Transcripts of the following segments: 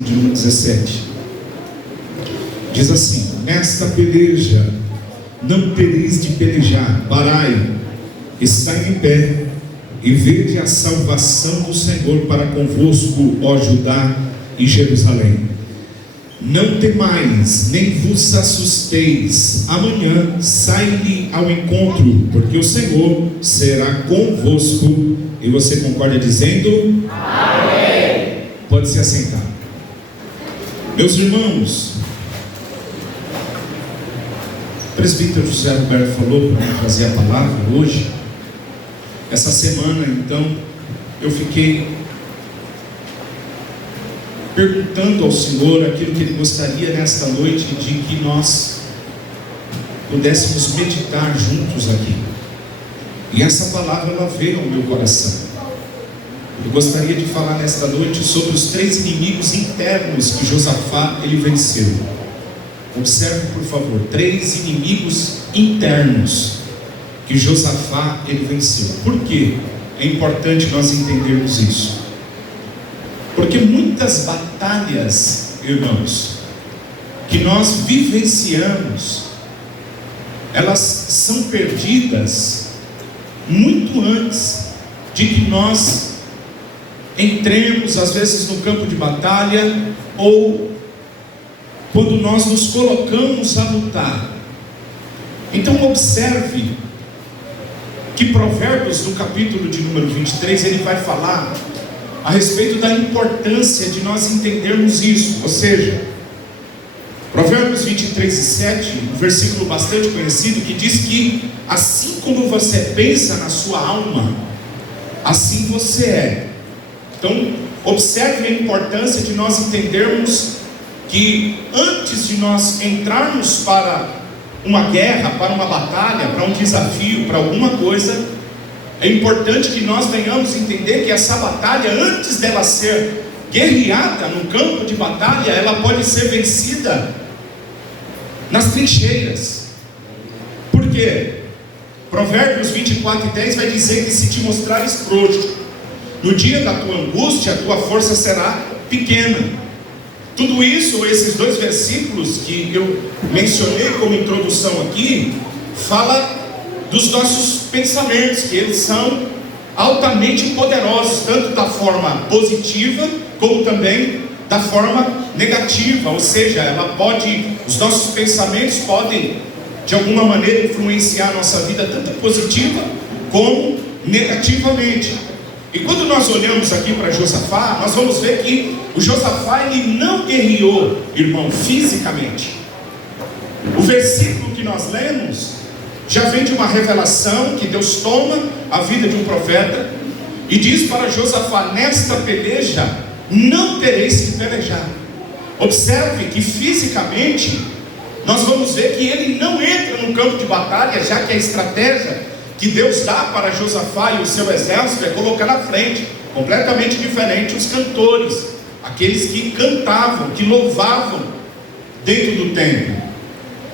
de número 17. Diz assim: nesta peleja não tereis de pelejar, parai, estai em pé, e vede a salvação do Senhor para convosco, ó Judá e Jerusalém. Não temais, nem vos assusteis, amanhã sai-lhe ao encontro, porque o Senhor será convosco. E você concorda dizendo? Amém. Pode se assentar. Meus irmãos, o presbítero José Roberto falou para mim trazer a palavra hoje. Essa semana, então, eu fiquei perguntando ao Senhor aquilo que Ele gostaria nesta noite de que nós pudéssemos meditar juntos aqui. E essa palavra ela veio ao meu coração. Eu gostaria de falar nesta noite sobre os 3 inimigos internos que Josafá ele venceu. Observe, por favor, 3 inimigos internos que Josafá ele venceu. Por quê? É importante nós entendermos isso. Porque muitas batalhas, irmãos, que nós vivenciamos, elas são perdidas muito antes de que nós entremos, às vezes, no campo de batalha, ou quando nós nos colocamos a lutar. Então observe que Provérbios, no capítulo de número 23, ele vai falar a respeito da importância de nós entendermos isso. Ou seja, Provérbios 23:7, um versículo bastante conhecido, que diz que assim como você pensa na sua alma, assim você é. Então observe a importância de nós entendermos que antes de nós entrarmos para uma guerra, para uma batalha, para um desafio, para alguma coisa, é importante que nós venhamos entender que essa batalha, antes dela ser guerreada no campo de batalha, ela pode ser vencida nas trincheiras. Por quê? Provérbios 24:10 vai dizer que se te mostrares frouxo, no dia da tua angústia, a tua força será pequena. Tudo isso, esses 2 versículos que eu mencionei como introdução aqui, fala dos nossos pensamentos, que eles são altamente poderosos, tanto da forma positiva, como também da forma negativa. Ou seja, os nossos pensamentos podem, de alguma maneira, influenciar a nossa vida, tanto positiva, como negativamente. E quando nós olhamos aqui para Josafá, nós vamos ver que o Josafá, ele não guerreou, irmão, fisicamente. O versículo que nós lemos já vem de uma revelação que Deus toma a vida de um profeta e diz para Josafá: nesta peleja não tereis que pelejar. Observe que fisicamente nós vamos ver que ele não entra no campo de batalha, já que a estratégia que Deus dá para Josafá e o seu exército é colocar na frente, completamente diferente, os cantores, aqueles que cantavam, que louvavam dentro do templo.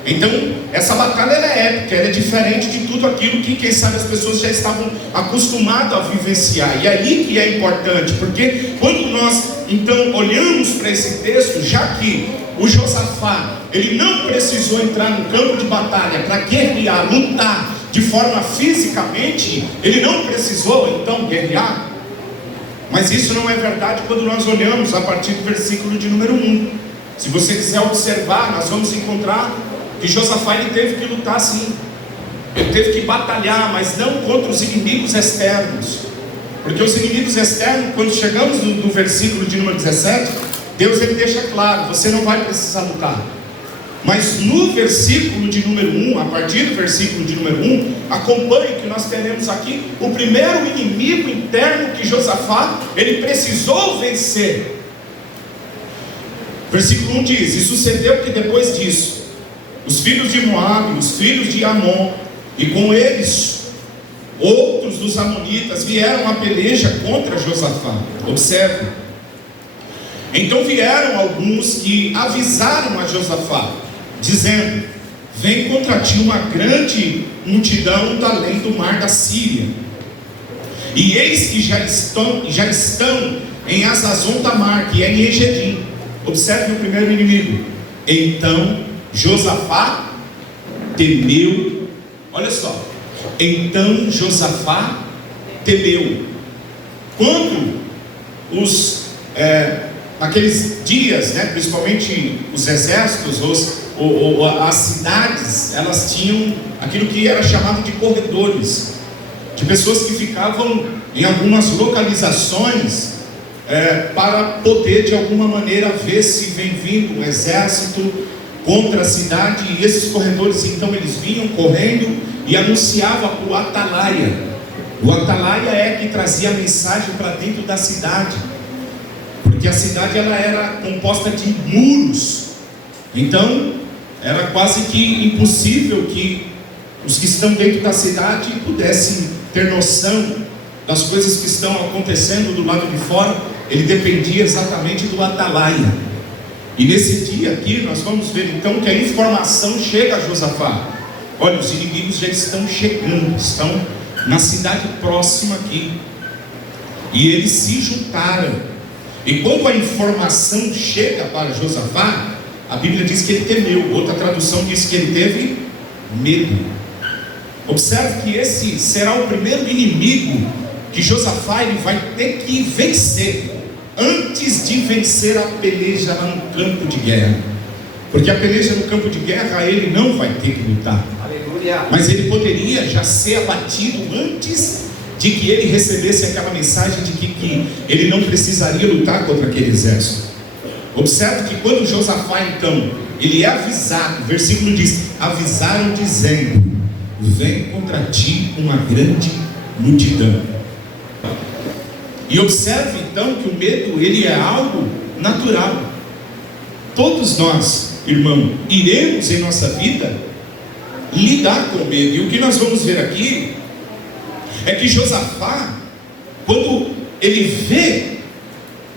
Então essa batalha ela é épica, ela é diferente de tudo aquilo que, quem sabe, as pessoas já estavam acostumadas a vivenciar. E aí que é importante, porque quando nós então olhamos para esse texto, já que o Josafá ele não precisou entrar no campo de batalha para guerrear, lutar de forma fisicamente, ele não precisou então guerrear. Mas isso não é verdade quando nós olhamos a partir do versículo de número 1. Se você quiser observar, nós vamos encontrar que Josafá ele teve que lutar sim, ele teve que batalhar, mas não contra os inimigos externos, porque os inimigos externos, quando chegamos no versículo de número 17, Deus ele deixa claro: você não vai precisar lutar. Mas no versículo de número 1, a partir do versículo de número 1, acompanhe que nós teremos aqui o primeiro inimigo interno que Josafá ele precisou vencer. Versículo 1 diz: e sucedeu que depois disso, os filhos de Moabe, os filhos de Amon, e com eles outros dos amonitas, vieram a peleja contra Josafá. Observe. Então vieram alguns que avisaram a Josafá, dizendo: vem contra ti uma grande multidão da além do mar da Síria, e eis que já estão em Hazazon Tamar, que é em Engedim. Observe o primeiro inimigo. Então Josafá temeu. Olha só. Então Josafá temeu. Quando aqueles dias, né, principalmente os exércitos, as cidades, elas tinham aquilo que era chamado de corredores, de pessoas que ficavam em algumas localizações para poder de alguma maneira ver se vem vindo um exército contra a cidade. E esses corredores então eles vinham correndo e anunciavam para o atalaia. O atalaia é que trazia a mensagem para dentro da cidade, porque a cidade ela era composta de muros, então era quase que impossível que os que estão dentro da cidade pudessem ter noção das coisas que estão acontecendo do lado de fora. Ele dependia exatamente do atalaia. E nesse dia aqui nós vamos ver então que a informação chega a Josafá: olha, os inimigos já estão chegando, estão na cidade próxima aqui. E eles se juntaram. E quando a informação chega para Josafá, a Bíblia diz que ele temeu. Outra tradução diz que ele teve medo. Observe que esse será o primeiro inimigo que Josafá ele vai ter que vencer, antes de vencer a peleja lá no campo de guerra. Porque a peleja no campo de guerra ele não vai ter que lutar. Aleluia. Mas ele poderia já ser abatido antes de que ele recebesse aquela mensagem de que ele não precisaria lutar contra aquele exército. Observe que quando Josafá então ele é avisado, o versículo diz: avisaram dizendo: vem contra ti uma grande multidão. E observe então que o medo ele é algo natural. Todos nós, irmão, iremos em nossa vida lidar com o medo. E o que nós vamos ver aqui é que Josafá, quando ele vê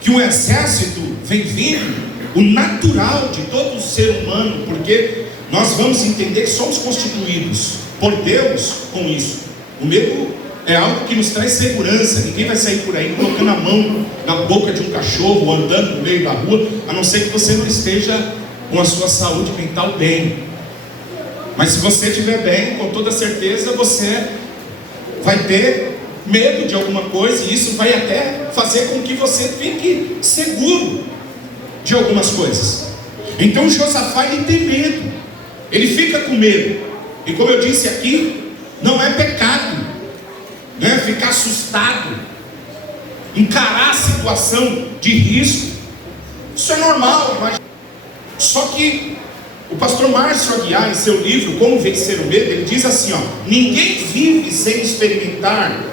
que um exército vem vindo, o natural de todo ser humano, porque nós vamos entender que somos constituídos por Deus com isso. O medo é algo que nos traz segurança. Ninguém vai sair por aí colocando a mão na boca de um cachorro, andando no meio da rua, a não ser que você não esteja com a sua saúde mental bem. Mas se você estiver bem, com toda certeza você vai ter medo de alguma coisa, e isso vai até fazer com que você fique seguro de algumas coisas. Então Josafá ele tem medo, ele fica com medo. E como eu disse aqui, não é pecado, né, ficar assustado, encarar a situação de risco. Isso é normal, mas só que o pastor Márcio Aguiar, em seu livro Como Vencer o Medo, ele diz assim, ó: ninguém vive sem experimentar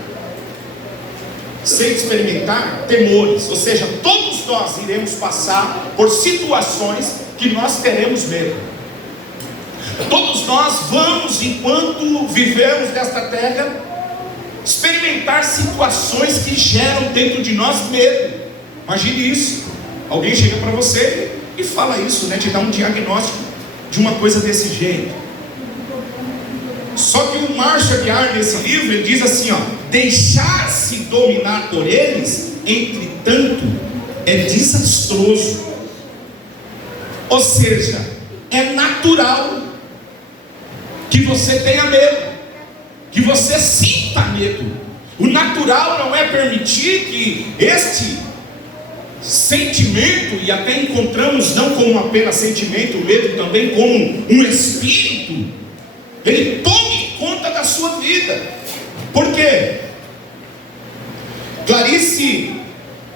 temores. Ou seja, todos nós iremos passar por situações que nós teremos medo. Todos nós vamos, enquanto vivemos nesta terra, experimentar situações que geram dentro de nós medo. Imagine isso. Alguém chega para você e fala isso, né? Te dá um diagnóstico de uma coisa desse jeito. Só que o Márcio Aguiar, nesse livro, ele diz assim, ó: deixar-se dominar por eles, entretanto, é desastroso. Ou seja, é natural que você tenha medo, que você sinta medo. O natural não é permitir que este sentimento, e até encontramos não como apenas sentimento, o medo também como um espírito, ele tome conta da sua vida. Por quê? Clarice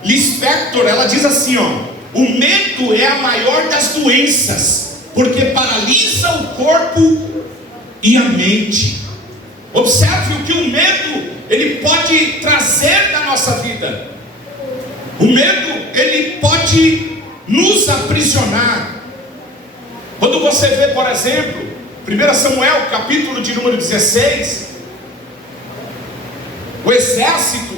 Lispector, ela diz assim, ó: o medo é a maior das doenças, porque paralisa o corpo e a mente. Observe o que o medo ele pode trazer na nossa vida. O medo ele pode nos aprisionar. Quando você vê, por exemplo, 1 Samuel, capítulo de número 16, o exército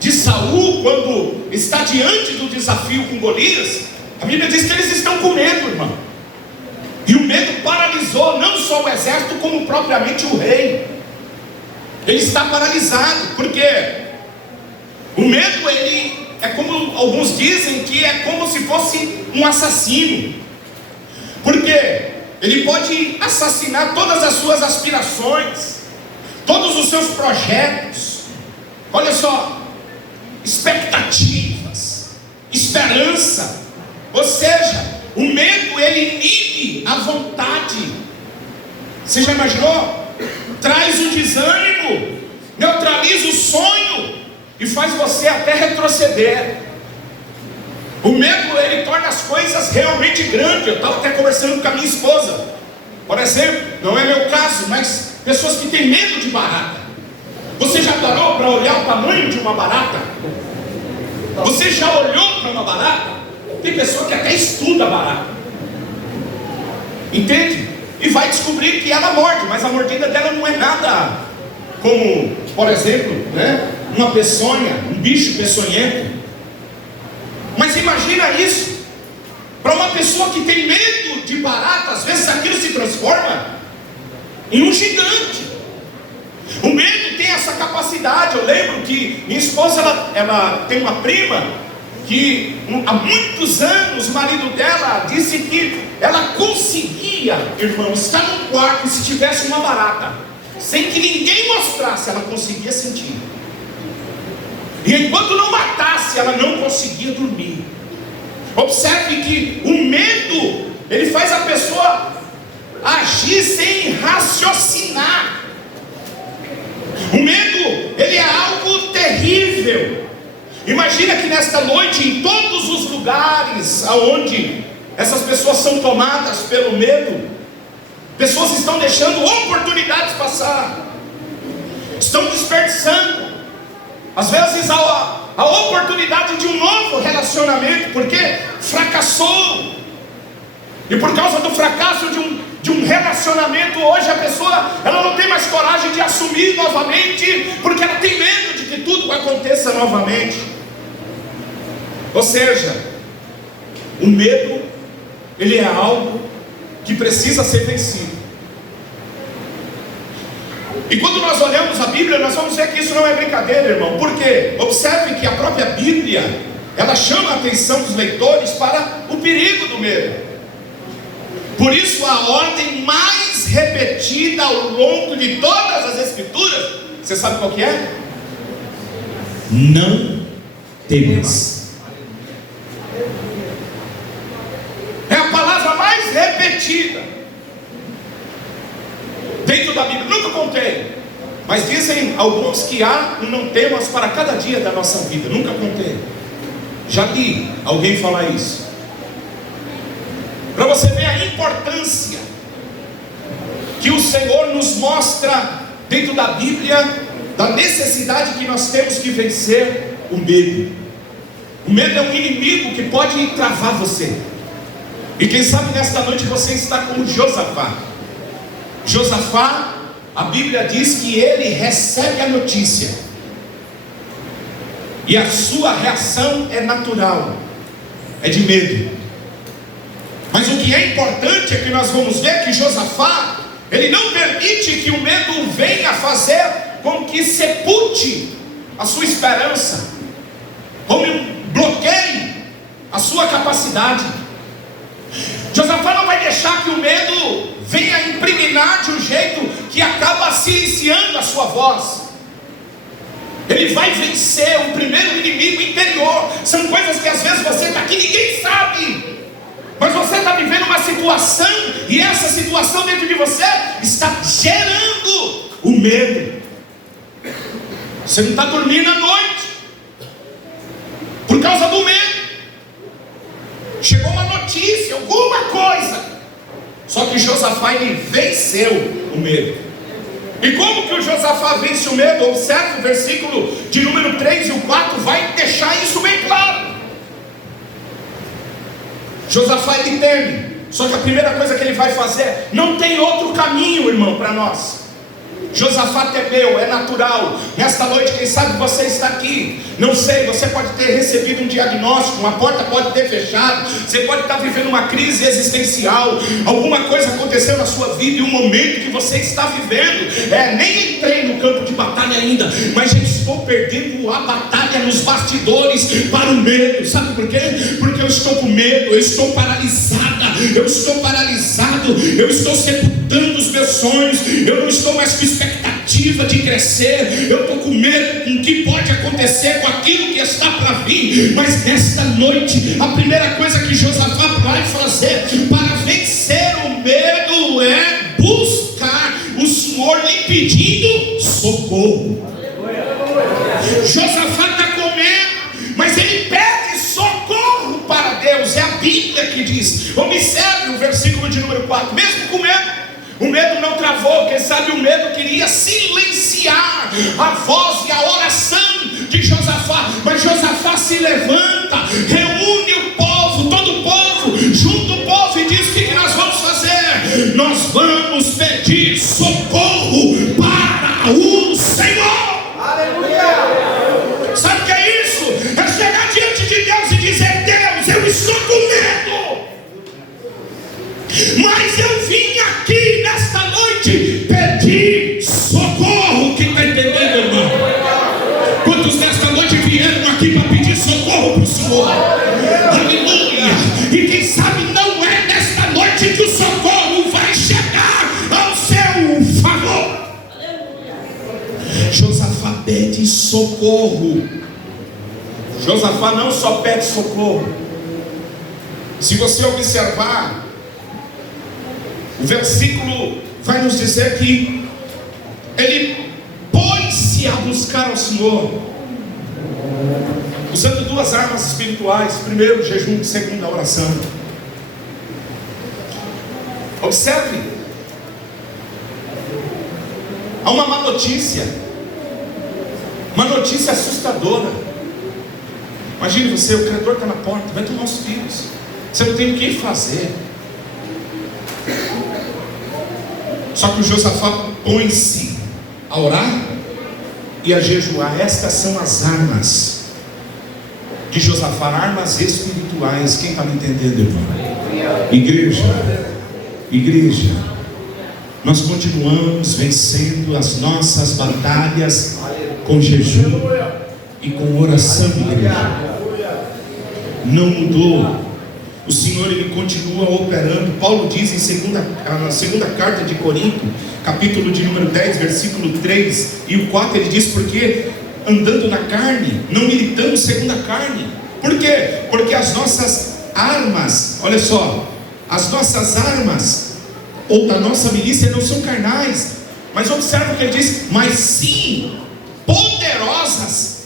de Saul, quando está diante do desafio com Golias, a Bíblia diz que eles estão com medo, irmão. E o medo paralisou não só o exército, como propriamente o rei. Ele está paralisado, porque o medo ele é como alguns dizem, que é como se fosse um assassino. Porque ele pode assassinar todas as suas aspirações, todos os seus projetos. Olha só, expectativas, esperança. Ou seja, o medo, ele inibe a vontade. Você já imaginou? Traz o desânimo, neutraliza o sonho e faz você até retroceder. O medo, ele torna as coisas realmente grandes. Eu estava até conversando com a minha esposa. Por exemplo, não é meu caso, mas pessoas que têm medo de barata. Você já parou para olhar o tamanho de uma barata? Você já olhou para uma barata? Tem pessoa que até estuda a barata, entende? E vai descobrir que ela morde, mas a mordida dela não é nada como, por exemplo, né, uma peçonha, um bicho peçonhento. Mas imagina isso, para uma pessoa que tem medo de barata, às vezes aquilo se transforma em um gigante. O medo tem essa capacidade. Eu lembro que minha esposa, ela tem uma prima que há muitos anos o marido dela disse que ela conseguia, irmão, estar no quarto e se tivesse uma barata, sem que ninguém mostrasse, ela conseguia sentir. E enquanto não matasse, ela não conseguia dormir. Observe que o medo, ele faz a pessoa agir sem raciocinar. O medo, ele é algo terrível. Imagina que nesta noite, em todos os lugares aonde essas pessoas são tomadas pelo medo, pessoas estão deixando oportunidades passar, estão desperdiçando, às vezes a oportunidade de um novo relacionamento, porque fracassou. E por causa do fracasso de um relacionamento, hoje a pessoa, ela não tem mais coragem de assumir novamente, porque ela tem medo de que tudo aconteça novamente. Ou seja, o medo, ele é algo que precisa ser vencido. E quando nós olhamos a Bíblia, nós vamos ver que isso não é brincadeira, irmão. Por quê? Observe que a própria Bíblia, ela chama a atenção dos leitores para o perigo do medo. Por isso a ordem mais repetida ao longo de todas as Escrituras, você sabe qual que é? Não temas. É a palavra mais repetida dentro da Bíblia. Nunca contei, mas dizem alguns que há um não temas para cada dia da nossa vida. Nunca contei. Já li alguém falar isso. Para você ver a importância que o Senhor nos mostra dentro da Bíblia, da necessidade que nós temos que vencer o medo. O medo é um inimigo que pode travar você. E quem sabe nesta noite você está como Josafá. Josafá, a Bíblia diz que ele recebe a notícia, e a sua reação é natural, é de medo. Mas o que é importante é que nós vamos ver que Josafá, ele não permite que o medo venha fazer com que sepulte a sua esperança, como bloqueie a sua capacidade. Josafá não vai deixar que o medo venha impregnar de um jeito que acaba silenciando a sua voz. Ele vai vencer o primeiro inimigo interior. São coisas que às vezes você está aqui e ninguém sabe, mas você está vivendo uma situação, e essa situação dentro de você está gerando o medo. Você não está dormindo à noite por causa do medo. Chegou uma notícia, alguma coisa. Só que Josafá, ele venceu o medo. E como que o Josafá vence o medo? Observe o versículo de número 3 e o 4 vai deixar isso bem claro. Josafá, ele teme. Só que a primeira coisa que ele vai fazer, não tem outro caminho, irmão, para nós. Josafá temeu, é natural. Nesta noite, quem sabe você está aqui, não sei, você pode ter recebido um diagnóstico, uma porta pode ter fechado, você pode estar vivendo uma crise existencial, alguma coisa aconteceu na sua vida, e um momento que você está vivendo, nem entrei no campo de batalha ainda, mas já estou perdendo a batalha nos bastidores para o medo. Sabe por quê? Porque eu estou com medo, eu estou paralisada, eu estou paralisado, eu estou sepultando os meus sonhos, eu não estou mais com expectativa de crescer, eu estou com medo com o que pode acontecer com aquilo que está para vir. Mas nesta noite, a primeira coisa que Josafá vai fazer para vencer o medo é buscar o Senhor lhe pedindo socorro. Josafá está com medo, mas ele pede socorro para Deus. É a Bíblia que diz. Observe o versículo de número 4. Mesmo com medo, o medo não travou. Quem sabe o medo queria silenciar a voz e a oração de Josafá. Mas Josafá se levanta, reúne o povo, todo o povo, junta o povo e diz: o que nós vamos fazer? Nós vamos pedir socorro para o Senhor. Aleluia! Sabe o que é isso? É chegar diante de Deus e dizer: Deus, eu estou com medo, mas eu vim aqui nesta noite pedir socorro. Quem está entendendo, irmão? Quantos nesta noite vieram aqui para pedir socorro para o Senhor? Aleluia! E quem sabe não é nesta noite que o socorro vai chegar ao seu favor. Josafá pede socorro. Josafá não só pede socorro. Se você observar, o versículo vai nos dizer que ele pôs-se a buscar ao Senhor, usando duas armas espirituais: primeiro, jejum; segundo, a oração. Observe, há uma má notícia, uma notícia assustadora. Imagine você, o credor está na porta, vai tomar os filhos, você não tem o que fazer. Só que o Josafá põe-se a orar e a jejuar. Estas são as armas de Josafá, armas espirituais. Quem está me entendendo, irmão? Igreja, nós continuamos vencendo as nossas batalhas com jejum e com oração, igreja. Não mudou. O Senhor, Ele continua operando. Paulo diz na segunda carta de Corinto, capítulo de número 10, versículo 3 e o 4, ele diz: porque andando na carne, não militamos segundo a carne. Por quê? Porque as nossas armas, olha só, as nossas armas, ou da nossa milícia, não são carnais, mas observa o que ele diz: mas sim poderosas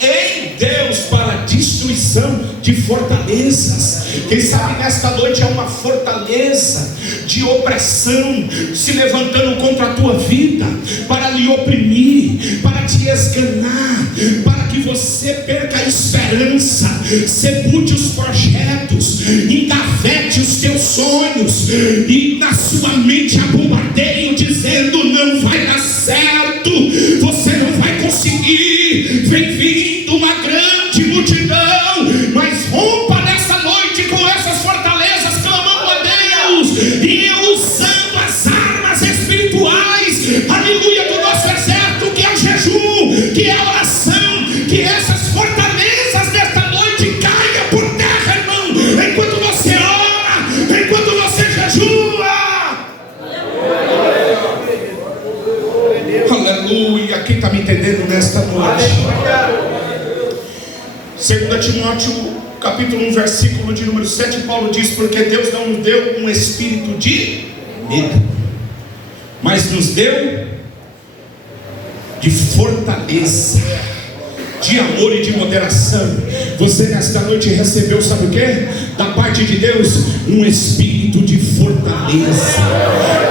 em Deus para a destruição de fortalezas. Quem sabe nesta noite é uma fortaleza de opressão se levantando contra a tua vida, para lhe oprimir, para te esganar, para que você perca a esperança, sepulte os projetos, engavete os teus sonhos, e na sua mente a bombardeio dizendo: não vai dar certo, você não vai conseguir, vem vindo uma grande multidão. Mas rompa nessa noite com essas fortalezas, clamando a Deus e usando as armas espirituais, aleluia, do nosso exército, que é o jejum, que é a oração. Que essas fortalezas desta noite caiam por terra, irmão, enquanto você ora, enquanto você jejua. Aleluia. Quem está me entendendo nesta noite? 2 Timóteo capítulo 1, versículo de número 7, Paulo diz: porque Deus não nos deu um espírito de medo, mas nos deu de fortaleza, de amor e de moderação. Você nesta noite recebeu, sabe o que? Da parte de Deus, um espírito de fortaleza.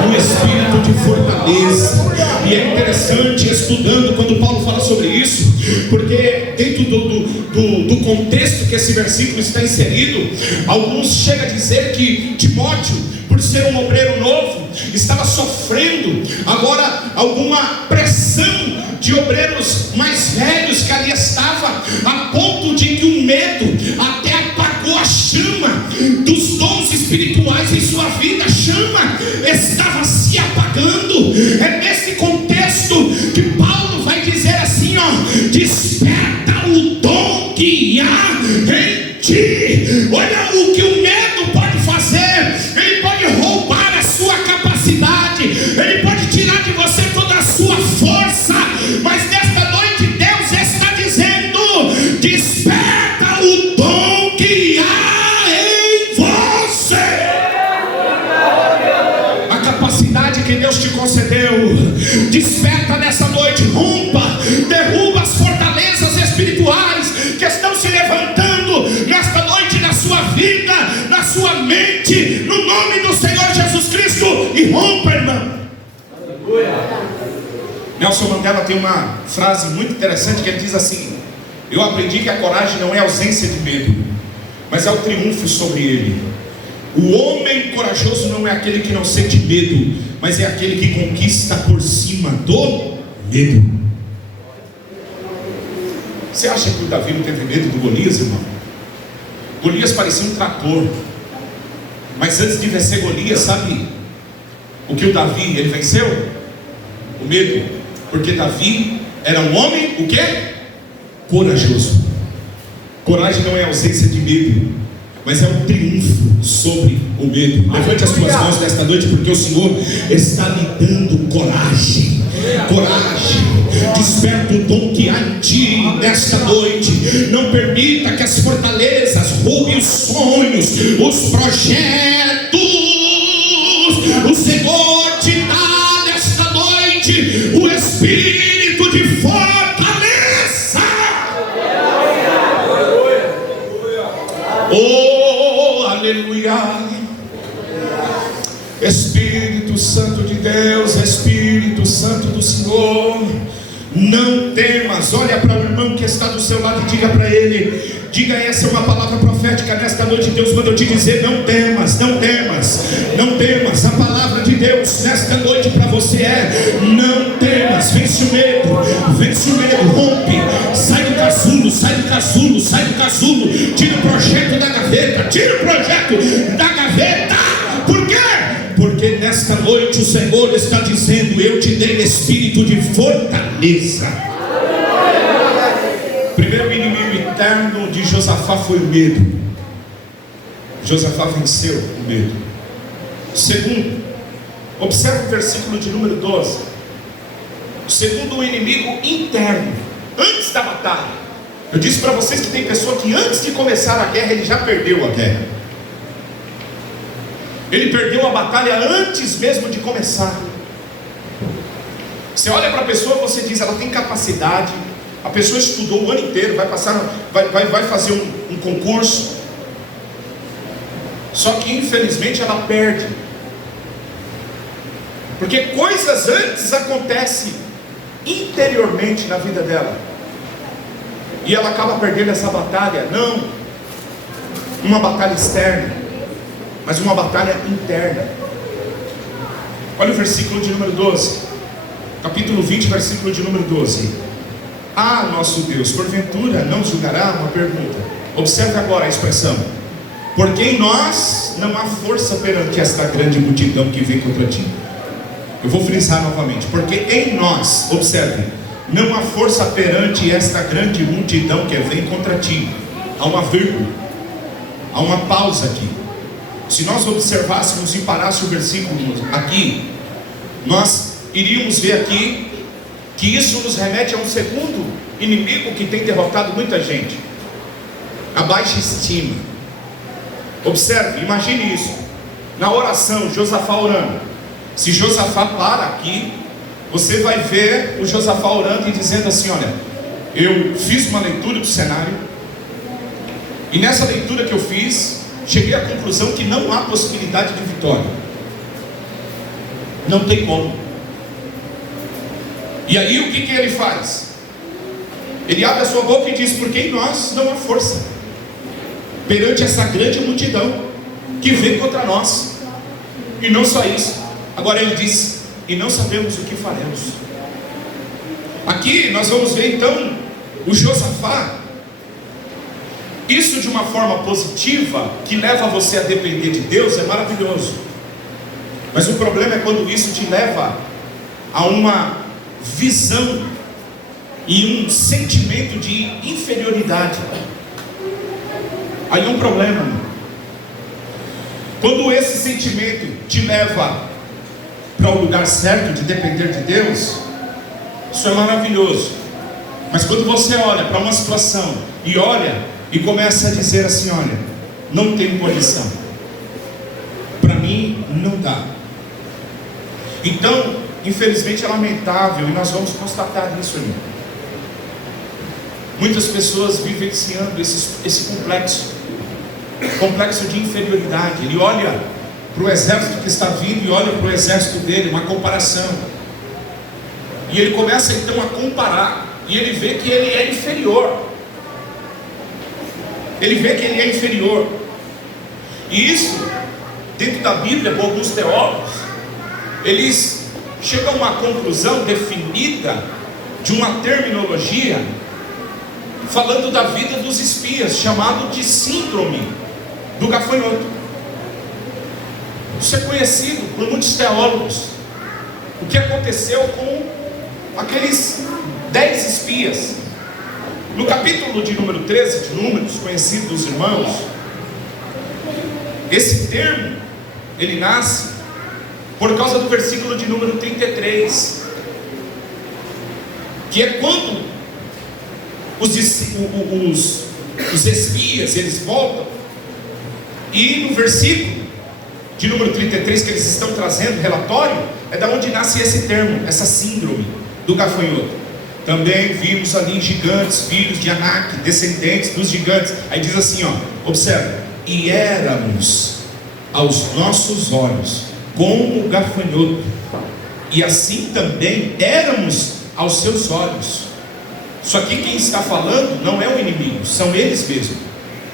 Um espírito de fortaleza. E é interessante, estudando, quando Paulo fala sobre isso, porque dentro do contexto que esse versículo está inserido, alguns chegam a dizer que Timóteo, por ser um obreiro novo, estava sofrendo agora alguma pressão de obreiros mais velhos que ali estava, a ponto de que o medo até apagou a chama dos dons espirituais em sua vida. A chama estava se apagando. É nesse contexto que Paulo vai dizer assim, desperta o dom que há em ti. Olha o que o medo pode fazer. Ele pode roubar a sua capacidade, ele pode tirar de você toda a sua força, mas nesta noite Deus está dizendo: desperta o dom que há em você. A capacidade que Deus te concedeu, desperta nessa noite. Derruba as fortalezas espirituais que estão se levantando nesta noite na sua vida, na sua mente, no nome do Senhor Jesus Cristo, e rompa, irmão. Nelson Mandela tem uma frase muito interessante que ele diz assim: eu aprendi que a coragem não é ausência de medo, mas é o triunfo sobre ele. O homem corajoso não é aquele que não sente medo, mas é aquele que conquista por cima do medo. Você acha que o Davi não teve medo do Golias, irmão? Golias parecia um trator, mas antes de vencer Golias, sabe o que o Davi, ele venceu? O medo. Porque Davi era um homem, o quê? Corajoso. Coragem não é ausência de medo, mas é um triunfo sobre o medo. Levante as suas mãos nesta noite, porque o Senhor está lhe dando coragem. Coragem. Desperta o dom que há em ti nesta noite. Não permita que as fortalezas roubem os sonhos, os projetos. O Senhor te dá nesta noite o espírito de fortaleza. Oh, aleluia. Espírito Santo de Deus, Espírito Santo do Senhor, não temas. Olha para o irmão que está do seu lado e diga para ele, diga: essa é uma palavra profética nesta noite. Deus manda eu te dizer: não temas, não temas, não temas. A palavra de Deus nesta noite para você é: não temas. Vence o medo, vence o medo, rompe, sai do casulo, sai do casulo, sai do casulo, tira o projeto da gaveta, tira o projeto da gaveta. Por quê? Porque nesta noite o Senhor está dizendo: eu te dei espírito de fortaleza. O primeiro inimigo interno de Josafá foi o medo. Josafá venceu o medo. Segundo, observe o versículo de número 12. O segundo inimigo interno, antes da batalha. Eu disse para vocês que tem pessoa que antes de começar a guerra ele já perdeu a guerra. Ele perdeu a batalha antes mesmo de começar. Você olha para a pessoa e você diz: ela tem capacidade, a pessoa estudou o ano inteiro, vai fazer um concurso. Só que infelizmente ela perde, porque coisas antes acontecem interiormente na vida dela, e ela acaba perdendo essa batalha. Não uma batalha externa, mas uma batalha interna. Olha o versículo de número 12, capítulo 20, versículo de número 12. Ah, nosso Deus, porventura não julgará? Uma pergunta. Observe agora a expressão: porque em nós não há força perante esta grande multidão que vem contra ti. Eu vou frisar novamente: porque em nós, observe, não há força perante esta grande multidão que vem contra ti. Há uma vírgula, há uma pausa aqui. Se nós observássemos e parássemos o versículo aqui, nós iríamos ver aqui que isso nos remete a um segundo inimigo que tem derrotado muita gente: a baixa estima. Observe, imagine isso. Na oração, Josafá orando. Se Josafá para aqui, você vai ver o Josafá orando e dizendo assim: olha, eu fiz uma leitura do cenário, e nessa leitura que eu fiz, cheguei à conclusão que não há possibilidade de vitória. Não tem como. E aí o que ele faz? Ele abre a sua boca e diz: porque em nós não há força perante essa grande multidão que vem contra nós. E não só isso, Agora ele diz: e não sabemos o que faremos. Aqui nós vamos ver então o Josafá, isso de uma forma positiva, que leva você a depender de Deus, é maravilhoso. Mas o problema é quando isso te leva a uma visão e um sentimento de inferioridade. Aí é um problema. Quando esse sentimento te leva para o lugar certo de depender de Deus, isso é maravilhoso. Mas quando você olha para uma situação e olha e começa a dizer assim: olha, não tenho condição, para mim não dá. Então, infelizmente é lamentável, e nós vamos constatar isso, irmão. Muitas pessoas vivenciando esse complexo de inferioridade. Ele olha para o exército que está vindo e olha para o exército dele, uma comparação. E ele começa então a comparar, e ele vê que ele é inferior. Ele vê que ele é inferior. E isso, dentro da Bíblia, com alguns teólogos, eles chegam a uma conclusão definida de uma terminologia falando da vida dos espias, chamado de síndrome do gafanhoto. Isso é conhecido por muitos teólogos. O que aconteceu com aqueles 10 espias? No capítulo de número 13 de Números, conhecido dos irmãos, esse termo, ele nasce por causa do versículo de número 33, que é quando os espias, eles voltam, e no versículo de número 33 que eles estão trazendo, relatório, é da onde nasce esse termo, essa síndrome do gafanhoto. Também vimos ali gigantes, filhos de Anak, descendentes dos gigantes. Aí diz assim, ó, observa: e éramos aos nossos olhos como gafanhoto, e assim também éramos aos seus olhos. Isso aqui quem está falando não é o inimigo, são eles mesmos.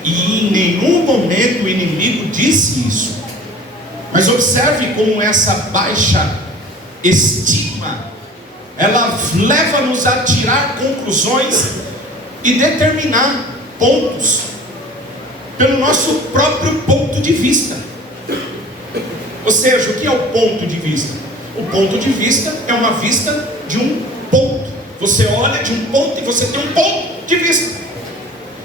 E em nenhum momento o inimigo disse isso. Mas observe como essa baixa estima, ela leva-nos a tirar conclusões e determinar pontos pelo nosso próprio ponto de vista. Ou seja, o que é o ponto de vista? O ponto de vista é uma vista de um ponto. Você olha de um ponto e você tem um ponto de vista.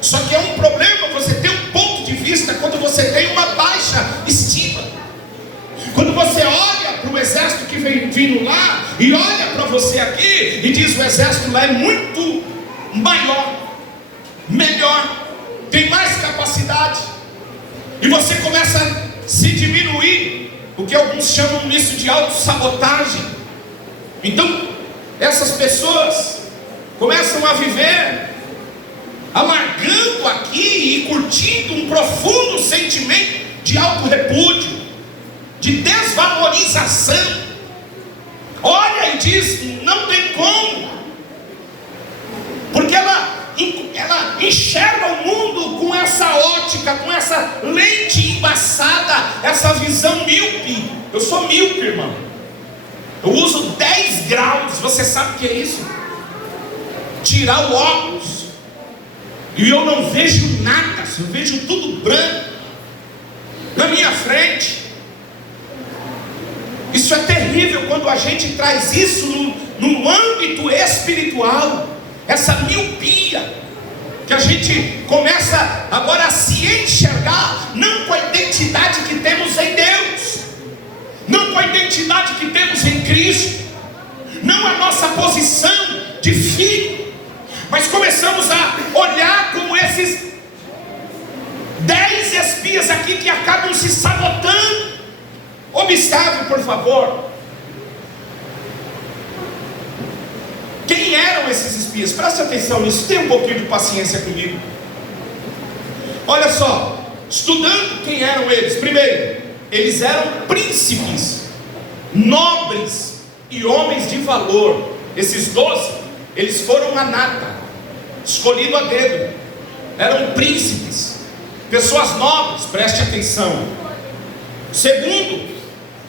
Só que é um problema você ter um ponto de vista quando você tem uma baixa estima. Quando você olha para o exército que vem vindo lá e olha para você aqui e diz: o exército lá é muito maior, melhor, tem mais capacidade, e você começa a se diminuir, o que alguns chamam isso de autossabotagem. Então essas pessoas começam a viver amargando aqui e curtindo um profundo sentimento de autorrepúdio, de desvalorização. Olha e diz: não tem como, porque ela enxerga o mundo com essa ótica, com essa lente embaçada, essa visão míope. Eu sou míope, irmão. Eu uso 10 graus, você sabe o que é isso? Tirar o óculos, e eu não vejo nada, eu vejo tudo branco na minha frente. Isso é terrível quando a gente traz isso no âmbito espiritual, essa miopia, que a gente começa agora a se enxergar, não com a identidade que temos em Deus, não com a identidade que temos em Cristo, não a nossa posição de filho, mas começamos a olhar como esses 10 espias aqui que acabam se sabotando. Observe, por favor, quem eram esses espias? Preste atenção nisso, tenha um pouquinho de paciência comigo. Olha só, estudando quem eram eles. Primeiro, eles eram príncipes, nobres e homens de valor. Esses 12, eles foram a nata, escolhido a dedo. Eram príncipes, pessoas nobres, preste atenção. Segundo,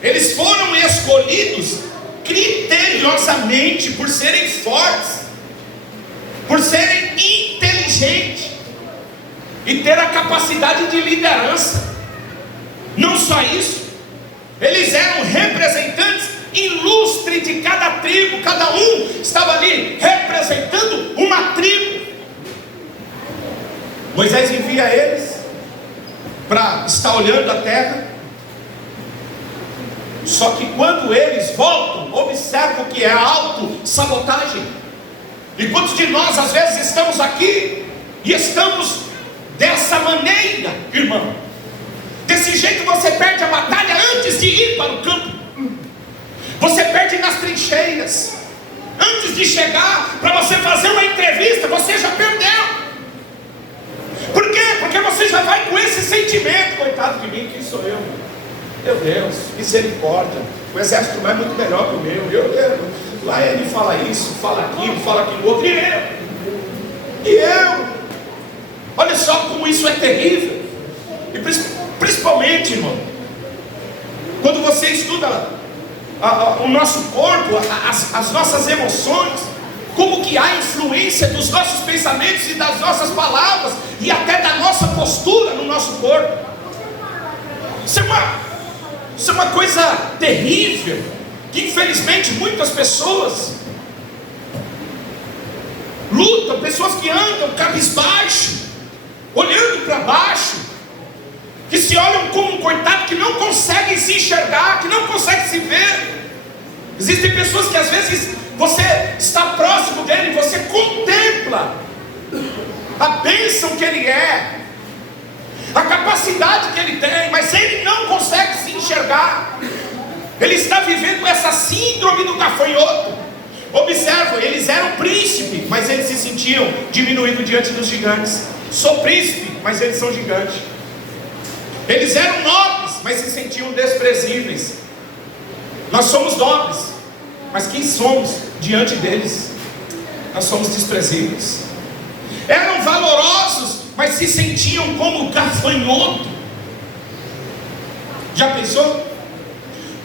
Eles foram escolhidos criteriosamente por serem fortes, por serem inteligentes e ter a capacidade de liderança. Não só isso, eles eram representantes ilustres de cada tribo. Cada um estava ali representando uma tribo. Moisés envia eles para estar olhando a terra. Só que quando eles voltam, observa o que é autossabotagem. E quantos de nós às vezes estamos aqui e estamos dessa maneira, irmão? Desse jeito você perde a batalha antes de ir para o campo. Você perde nas trincheiras. Antes de chegar para você fazer uma entrevista, você já perdeu. Por quê? Porque você já vai com esse sentimento: coitado de mim, quem sou eu? Meu Deus, misericórdia, o exército lá é muito melhor que o meu. Lá ele fala isso, fala aquilo outro, e eu? Olha só como isso é terrível. E principalmente, irmão, quando você estuda o nosso corpo, as nossas emoções, como que há influência dos nossos pensamentos e das nossas palavras, e até da nossa postura no nosso corpo. Isso é uma coisa terrível, que infelizmente muitas pessoas lutam, pessoas que andam cabisbaixo, olhando para baixo, que se olham como um coitado, que não conseguem se enxergar, que não conseguem se ver. Existem pessoas que às vezes você está próximo dele e você contempla a bênção que ele é, a capacidade que ele tem, mas ele não consegue se enxergar. Ele está vivendo essa síndrome do gafanhoto. Observa, eles eram príncipes, mas eles se sentiam diminuídos diante dos gigantes. Sou príncipe, mas eles são gigantes. Eles eram nobres, mas se sentiam desprezíveis. Nós somos nobres, mas quem somos diante deles? Nós somos desprezíveis. Eram valorosos, mas se sentiam como gafanhoto. Já pensou?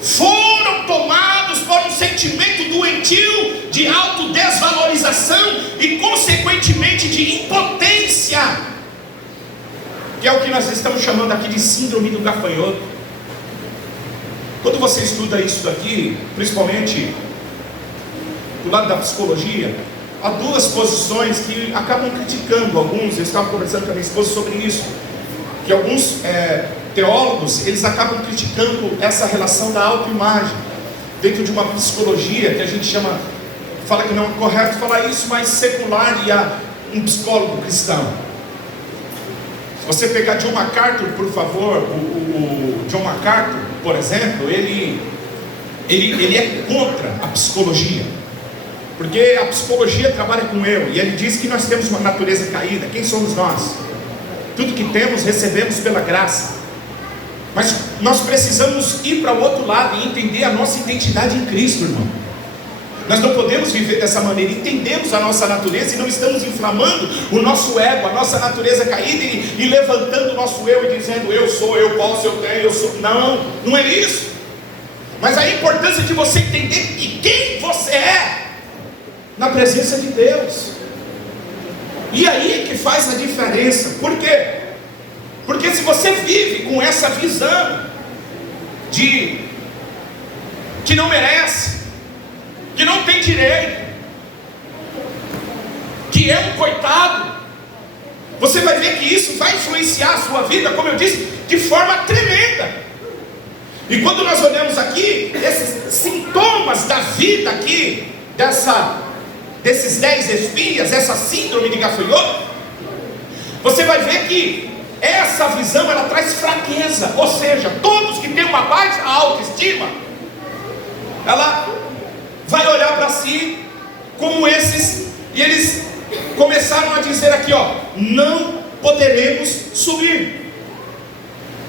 Foram tomados por um sentimento doentio de autodesvalorização e consequentemente de impotência, que é o que nós estamos chamando aqui de síndrome do gafanhoto. Quando você estuda isso daqui, principalmente do lado da psicologia, há duas posições que acabam criticando alguns. Eu estava conversando com a minha esposa sobre isso, que alguns teólogos, eles acabam criticando essa relação da autoimagem dentro de uma psicologia que a gente fala que não é correto falar isso, mas secular, e um psicólogo cristão. Se você pegar John MacArthur, por favor, o John MacArthur, por exemplo, ele é contra a psicologia, porque a psicologia trabalha com eu, e ele diz que nós temos uma natureza caída. Quem somos nós? Tudo que temos, recebemos pela graça. Mas nós precisamos ir para o outro lado e entender a nossa identidade em Cristo, irmão. Nós não podemos viver dessa maneira. Entendemos a nossa natureza e não estamos inflamando o nosso ego, a nossa natureza caída, e levantando o nosso eu e dizendo: eu sou, eu posso, eu tenho, eu sou. Não, não é isso. Mas a importância de você entender e quem você é na presença de Deus. E aí que faz a diferença. Por quê? Porque se você vive com essa visão de que não merece, que não tem direito, que é um coitado, você vai ver que isso vai influenciar a sua vida, como eu disse, de forma tremenda. E quando nós olhamos aqui, esses sintomas da vida aqui, desses 10 espias, essa síndrome de gafanhoto, você vai ver que essa visão, ela traz fraqueza. Ou seja, todos que têm uma baixa autoestima, ela vai olhar para si como esses, e eles começaram a dizer aqui, não poderemos subir.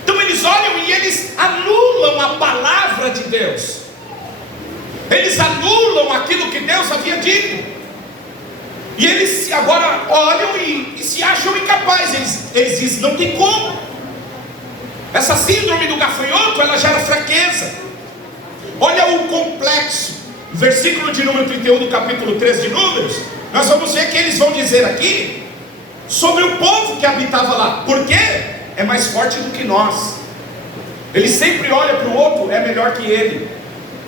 Então eles olham e eles anulam a palavra de Deus, eles anulam aquilo que Deus havia dito. E eles agora olham e se acham incapazes. Eles dizem: não tem como. Essa síndrome do gafanhoto, ela gera fraqueza. reflexo. No versículo de número 31 do capítulo 13 de Números, nós vamos ver que eles vão dizer aqui sobre o povo que habitava lá. Por quê? É mais forte do que nós. Ele sempre olha para o outro, é melhor que ele,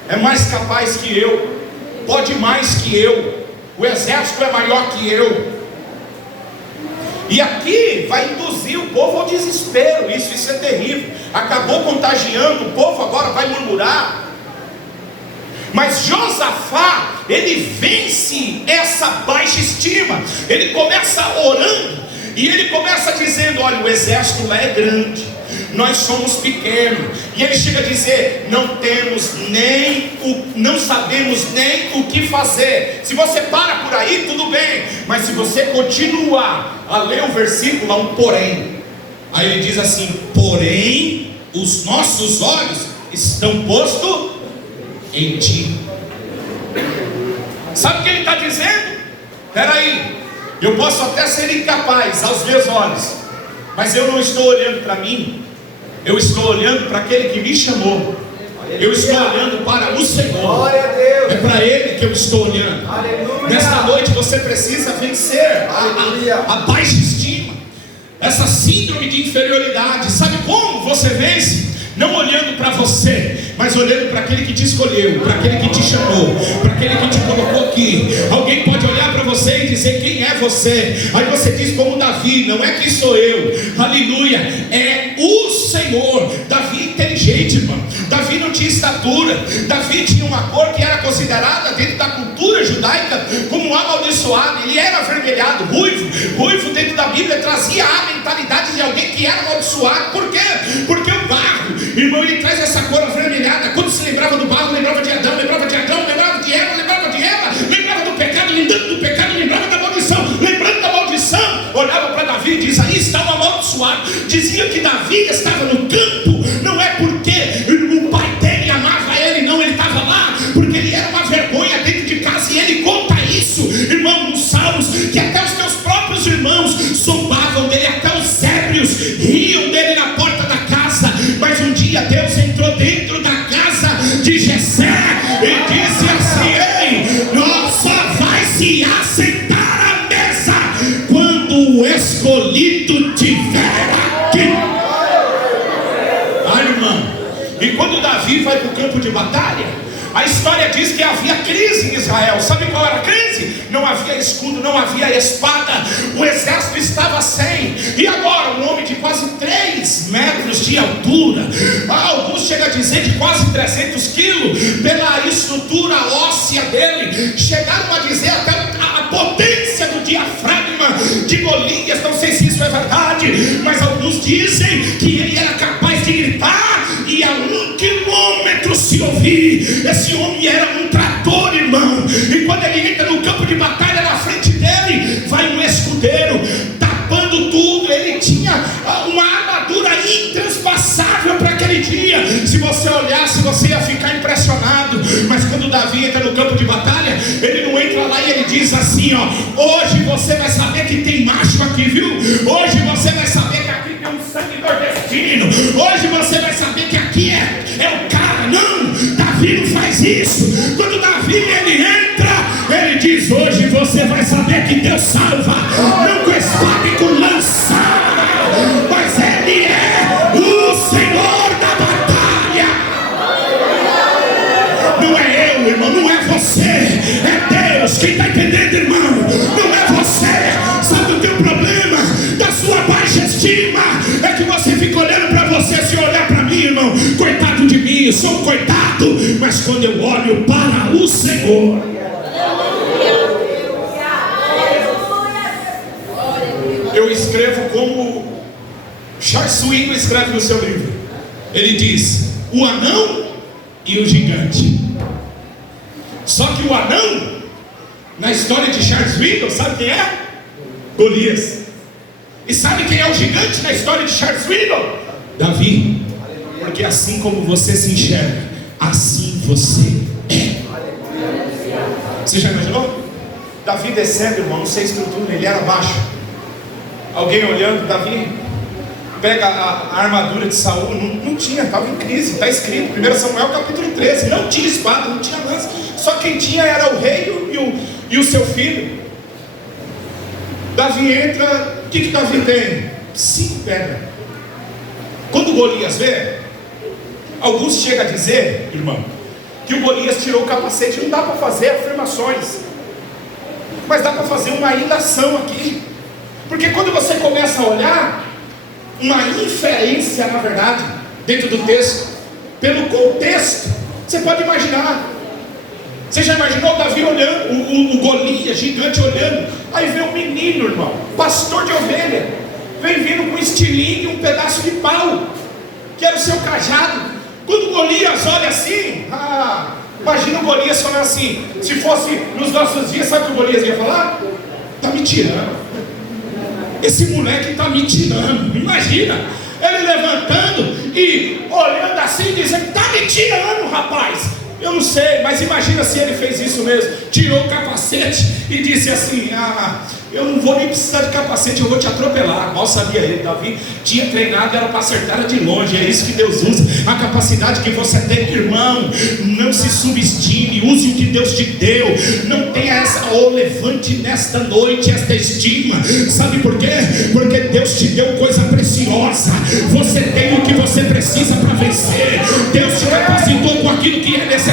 é mais capaz que eu, pode mais que eu, o exército é maior que eu. E aqui vai induzir o povo ao desespero. Isso é terrível. Acabou contagiando, o povo agora vai murmurar. Mas Josafá, ele vence essa baixa estima. Ele começa orando, e ele começa dizendo: olha, o exército lá é grande, nós somos pequenos. E ele chega a dizer: não sabemos nem o que fazer. Se você para por aí, tudo bem, mas se você continuar a ler o versículo, há um porém. Aí ele diz assim: porém, os nossos olhos estão postos em ti. Sabe o que ele está dizendo? Espera aí, eu posso até ser incapaz aos meus olhos, mas eu não estou olhando para mim, eu estou olhando para aquele que me chamou. Eu estou olhando para o Senhor. É para Ele que eu estou olhando. Nesta noite você precisa vencer a baixa estima, essa síndrome de inferioridade. Sabe como você vence? Não olhando para você, mas olhando para aquele que te escolheu, para aquele que te chamou, para aquele que te colocou aqui. Alguém pode olhar para você e dizer: quem é você? Aí você diz como Davi: não é que sou eu, aleluia, é o Senhor. Davi inteligente, irmão. Davi não tinha estatura. Davi tinha uma cor que era considerada dentro da cultura judaica como amaldiçoada. Ele era avermelhado, ruivo dentro da Bíblia trazia a mentalidade de alguém que era amaldiçoado. Por quê? Porque o barro, irmão, ele traz essa cor avermelhada. Quando se lembrava do barro, lembrava de Adão, lembrava de Eva, lembrava de Eva, lembrava do pecado, lembrando do pecado, lembrava da maldição, lembrando da maldição. Olhava para Davi e diz: aí está o amaldiçoado. Dizia que Davi estava no campo, não é porque o pai dele amava ele, não, ele estava lá porque ele era uma vergonha dentro de casa. E ele conta isso, irmão, nos Salmos, que até os teus próprios irmãos zombavam dele, até os ébrios riam dele na porta da casa. Mas um dia Deus entrou dentro da casa de Jessé e disse assim: ei, nós só vai se assentar à mesa quando o escolhido tiver aqui. Ah, irmão, e quando Davi vai para o campo de batalha, a história diz que havia crise em Israel. Sabe qual era a crise? Não havia escudo, não havia espada, o exército estava sem. E agora um homem de quase 3 metros de altura, alguns chegam a dizer de quase 300 quilos, pela estrutura óssea dele, chegaram a dizer até a potência do diafragma de Golias. Não sei se isso é verdade, mas alguns dizem que ele era capaz de gritar e a 1 quilômetro se ouvir. Esse homem era um trator, irmão. E quando ele entra no campo de batalha, na frente dele vai um escudeiro tapando tudo. Ele tinha uma armadura intraspassável para aquele dia. Se você olhasse, você ia ficar impressionado. Mas quando Davi entra no campo de batalha, ele não entra lá e ele diz assim: ó, hoje você vai saber que tem macho aqui, viu? Hoje você vai saber que aqui tem um sangue nordestino. Hoje você vai saber que aqui é o cara. Não, Davi não faz isso. Quando Davi ele entra, ele diz: hoje você vai saber que Deus salva, não com espada e com lança, mas Ele é o Senhor da batalha. Não é eu, irmão, não é você, é Deus. Quem está entendendo, irmão? Não é você. Sabe o teu problema da sua baixa estima? É que você fica olhando para você. Se olhar para mim, irmão, coitado de mim, eu sou um coitado. Mas quando eu olho para o Senhor, eu escrevo como Charles Swindoll escreve no seu livro. Ele diz: o anão e o gigante. Só que o anão, na história de Charles Swindoll, sabe quem é? Golias. E sabe quem é o gigante na história de Charles Swindoll? Davi. Porque assim como você se enxerga, assim você é. Você já imaginou? Davi descendo, irmão, não sei a estrutura, ele era baixo. Alguém olhando, Davi, pega a armadura de Saul, não tinha, estava em crise, está escrito, 1 Samuel capítulo 13, não tinha espada, não tinha lança, só quem tinha era o rei e o seu filho. Davi entra, o que Davi tem? 5 pedras. Quando Golias vê, alguns chegam a dizer, irmão, que o Golias tirou o capacete. Não dá para fazer afirmações, mas dá para fazer uma ilação aqui, porque quando você começa a olhar, uma inferência, na verdade, dentro do texto, pelo contexto, você pode imaginar. Você já imaginou Davi olhando, o Golias gigante olhando, aí vê um menino, irmão, pastor de ovelha, vem vindo com um estilingue, um pedaço de pau, que era o seu cajado. Quando o Golias olha assim, imagina o Golias falando assim, se fosse nos nossos dias, sabe o que o Golias ia falar? Está me tirando, esse moleque está me tirando. Imagina, ele levantando e olhando assim, dizendo, está me tirando, rapaz. Eu não sei, mas imagina se ele fez isso mesmo, tirou o capacete e disse assim, eu não vou nem precisar de capacete, eu vou te atropelar. Mal sabia ele, Davi tinha treinado, era para acertar de longe. É isso que Deus usa, a capacidade que você tem, irmão. Não se subestime, use o que Deus te deu. Não tenha essa, levante nesta noite esta estima. Sabe por quê? Porque Deus te deu coisa preciosa. Você tem o que você precisa para vencer. Deus te capacitou com aquilo que é necessário.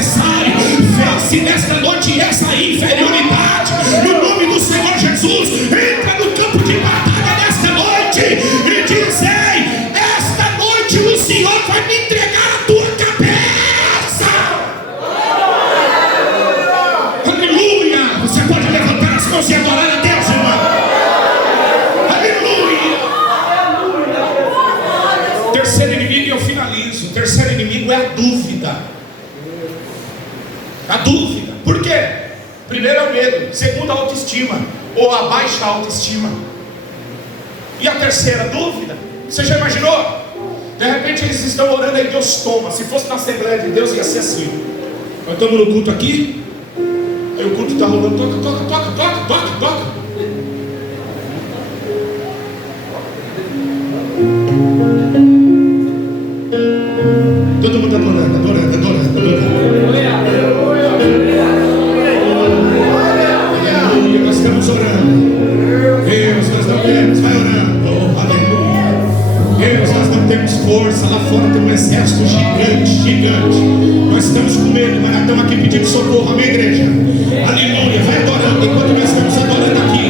Vence nesta noite essa inferioridade, no nome do Senhor Jesus. Entra no campo de batalha nesta noite e diz, ei, esta noite o Senhor vai me entregar a tua cabeça. Aleluia. Você pode levantar as mãos e adorar a Deus, irmão. Aleluia. Terceiro inimigo, e eu finalizo. O terceiro inimigo é a dúvida. A dúvida. Por quê? Primeiro é o medo, segundo a autoestima, ou a baixa autoestima. E a terceira, dúvida. Você já imaginou? De repente eles estão orando e Deus toma. Se fosse na Assembleia de Deus ia ser assim. Nós estamos no culto aqui, aí o culto está rolando, toca. Todo mundo adorando. Nós estamos orando. Deus, nós não temos, vai orando. Oh, aleluia. Deus, nós não temos força. Lá fora tem um exército gigante. Nós estamos com medo, mas nós estamos aqui pedindo socorro. Amém, igreja? Aleluia. Vai adorando enquanto nós estamos adorando aqui.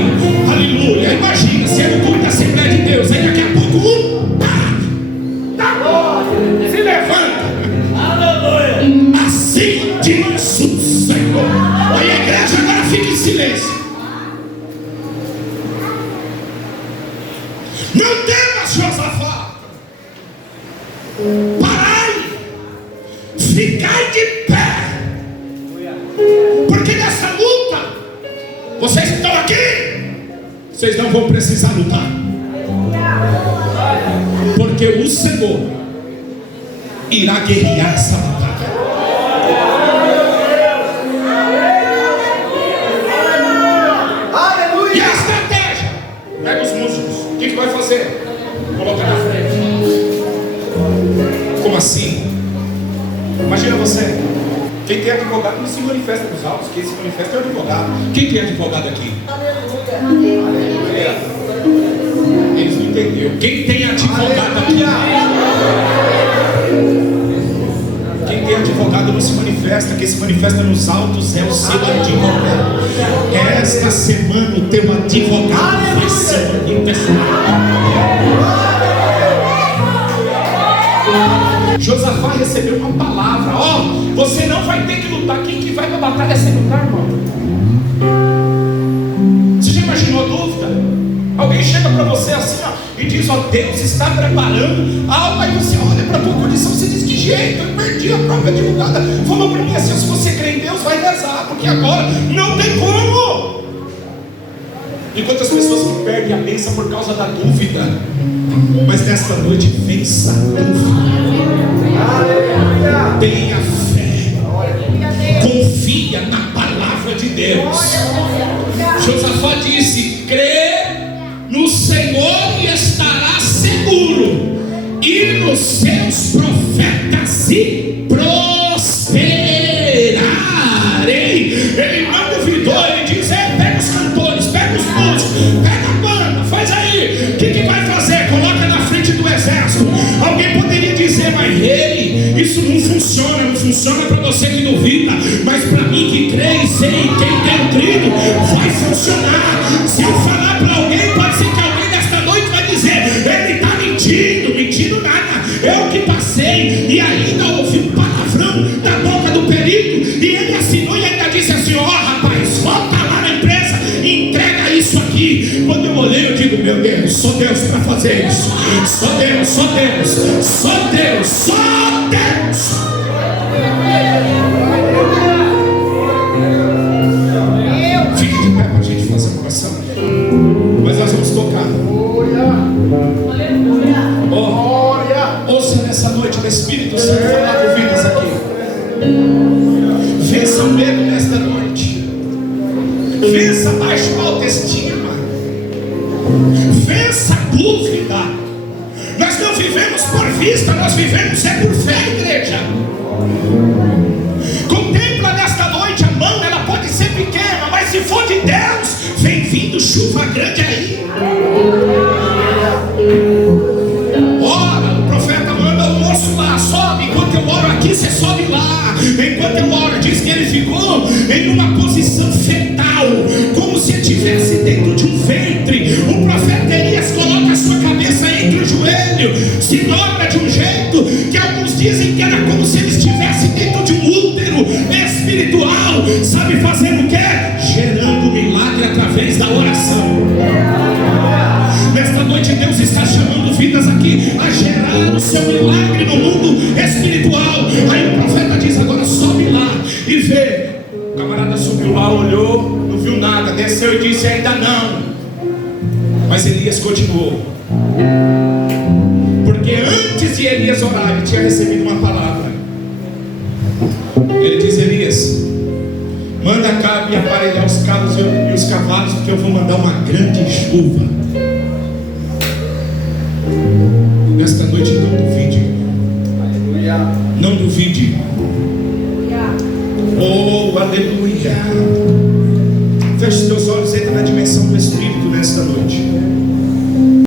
Aleluia. Imagina, se é no culto da Assembleia de Deus, aí daqui a pouco se levanta. Aleluia. Assim diz o Senhor. Aí a igreja agora fica em silêncio. Não temas, Josafá. Parai, ficai de pé, porque nessa luta, vocês que estão aqui, vocês não vão precisar lutar, porque o Senhor irá guerrear essa batalha. E a estratégia? Pega os músicos. O que vai fazer? Coloca na frente. Como assim? Imagina você. Quem tem advogado não se manifesta nos autos. Quem se manifesta é o advogado. Quem tem advogado aqui? Eles não entenderam. Quem tem advogado aqui? Quem tem advogado não se manifesta. Quem se manifesta nos autos é o seu advogado. Esta semana o teu advogado vai se manifestar. Josafá recebeu uma palavra: você não vai ter que lutar. Quem que vai para a batalha sem lutar, irmão? Você já imaginou a dúvida? Alguém chega para você assim, e diz: Deus está preparando algo. Aí você olha para a tua condição, você diz: que jeito, eu perdi a própria advogada. Falou para mim assim: se você crê em Deus, vai rezar, porque agora não tem como. E quantas pessoas perdem a bênção por causa da dúvida? Mas nesta noite, vença a dúvida. Tenha fé, confia na palavra de Deus. Josafá disse: crê no Senhor e estará seguro. funciona, não funciona para você que duvida, mas para mim que crê e sei quem tem crido, vai funcionar. Se eu falar para alguém, pode ser que alguém nesta noite vai dizer: ele está mentindo. Mentindo nada, eu que passei e ainda ouvi um palavrão da boca do perito, e ele assinou e ainda disse assim: ó, rapaz, volta lá na empresa e entrega isso aqui. Quando eu olhei, eu digo: meu Deus, só Deus para fazer isso. Só Deus, só Deus, só Deus, só Deus. Fique de pé para a gente fazer uma oração, mas nós vamos tocar. Ouça nessa noite o Espírito Santo falar por vidas aqui. Vença o medo nesta noite. Vença a baixa autoestima. Vença a dúvida. Nós não vivemos por vista, nós vivemos por fé, igreja. Contempla nesta noite a mão, ela pode ser pequena, mas se for de Deus, vem vindo chuva grande aí. Ora, o profeta manda o moço lá, sobe. Enquanto eu oro aqui, você sobe lá. Enquanto eu oro, diz que ele ficou em uma posição fetal, como se estivesse dentro de um ventre. O profeta Elias coloca a sua cabeça entre o joelho, se dobra de um jeito que alguns dizem que era como se ele estivesse dentro de um útero espiritual. Sabe fazer o quê? Gerando milagre através da oração. Nesta noite Deus está chamando vidas aqui a gerar o seu milagre no mundo espiritual. Aí o profeta diz: agora sobe lá e vê. O camarada subiu lá, olhou, não viu nada, desceu e disse: ainda não. Mas Elias continuou, porque antes de Elias orar, ele tinha recebido uma palavra. Ele diz: Elias, manda Acabe aparelhar os carros e os cavalos, porque eu vou mandar uma grande chuva. Nesta noite não duvide. Não duvide. Oh, aleluia. Feche teus olhos, entra na dimensão do Espírito nesta noite.